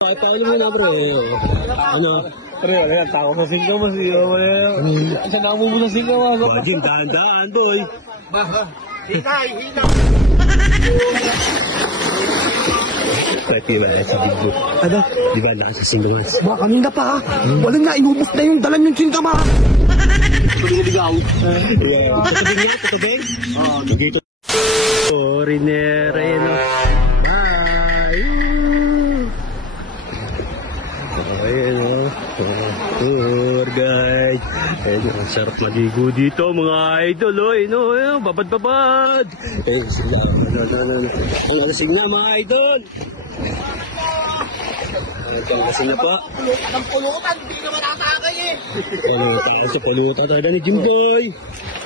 Ay, paano mo na, pre? Ano? Pre, wala yan. Tao sa singka mo siya. Saan ako mo sa singka mo? Bajing, daan-daan, boy. Hinay! Pwede wala sa bigbo. Ano? Di ba, nasa singgamas? Ba, kanina pa ha? Walang na, inubos na yung dalan yung singkama. Tuligaw. Tutubing niya, tutubing? Oo, dito. Foreigner, ayun o. Ayun o. Tour guide. Ayun o, sarap maligo dito mga idol o. Ayun o, babad-babad. Ayun sila. Ang alasing na mga idol. Ang alasing na po. Ang pulutan, hindi naman nakakay eh. Ano tayo sa pulutan talaga ni Jimboy.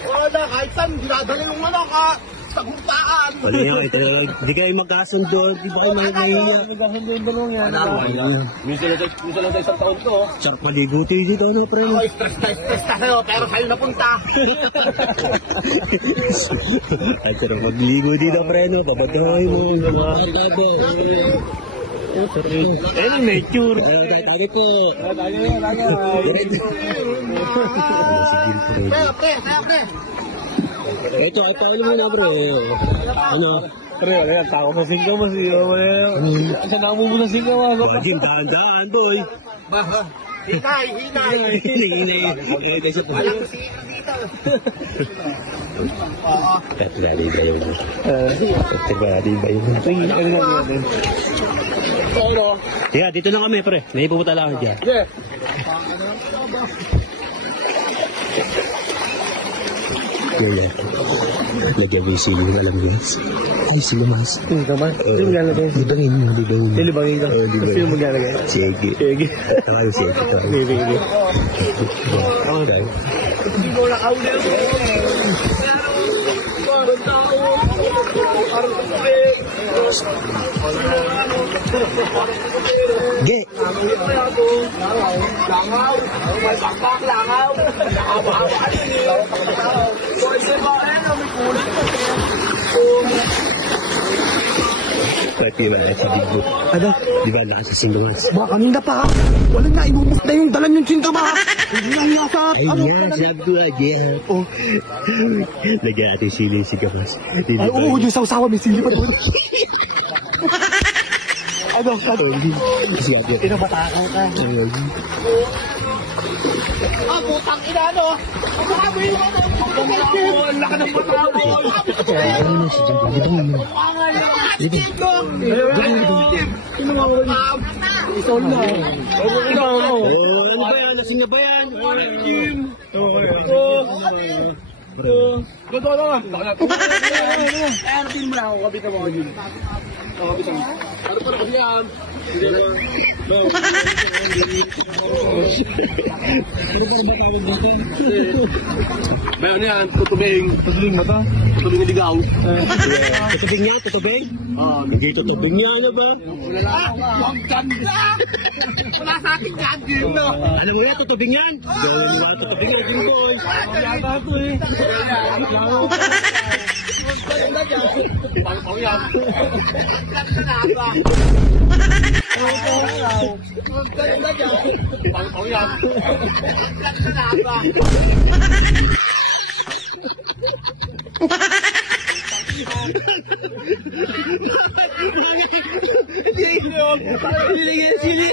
Wala, kahit saan, dinadali nung manok ha. Sa gumpaan. Ano yan, hindi kayo magkasundo. Di ba kayo mahihiya? Nagkasundo yung dalawang yan. Minsan lang sa isang taon to. Sarap maligo tayo dito, ano, pre? Ako, stress ka sa'yo, pero sa'yo napunta. Ay, sarap magligo dito, pre, no? Babadahay mo. Matabo. Ayun yung nature. Tayo po. Tayo. Sige, pre. Pre. Ito, ay, paano mo na, pre? Ano? Pre, wala yan. Tao sa singka mo siya. Saan ako mo sa singka mo? Bajing, daan-daan, boy. Hinay! Hinay sa po. Walang sino dito. Tatlari ba yun? Tatlari ba yun? Yeah, dito na kami, pre. May pupunta lang dyan. Yeah. Kaya, lagyan mo yung siling alam guys. Ay, silamas. Sino ka ba? Sino maglalagay? Libangin mo, libangin mo. Libangin ka? Sino maglalagay? Sige. Sige. Tayo, sige. Sige. Okay. Hindi ko nakauli ako. Ge! Langaw! May bakbak, langaw! Nakabawa niyo! Pwede ba may kulit? Pwede wala sa bigbo. Ano? Di ba, nasa singgamas? Ba, kanina pa ha? Walang na, inubos na yung dalan yung singkama. Hindi lang yata. Ay, yan, sabi ko, yan. Oh. Lagyan natin siling singgamas. Ay, oo, yung sausawa, may sili pa doon. Ano? Sige, yan. Pinabatakaw ka. Ah, putang ina, no? Ang sabi yung ano? Ang laka ng patawol. Ano na si Jimbo? Libangin mo. Ito na. Ano ba yan? Lasing na ba yan? Airpin mo lang ako, kapitan mo ako yun. Kapitan mo. Ano pa rin yan? Hindi ba? No. Bayan ano yan? Tutubing. Tutubing mata? Tutubing na ligaw. Tutubing niya? Tutubing? Hindi tutubing niya, ano ba? Ang ganda! Wala sa akin gagawin, no? Alam mo yan, tutubing yan? Gawin mo nga tutubing yan, Jimbo. Yata ito eh. Pang yan. Pang yan. Sili.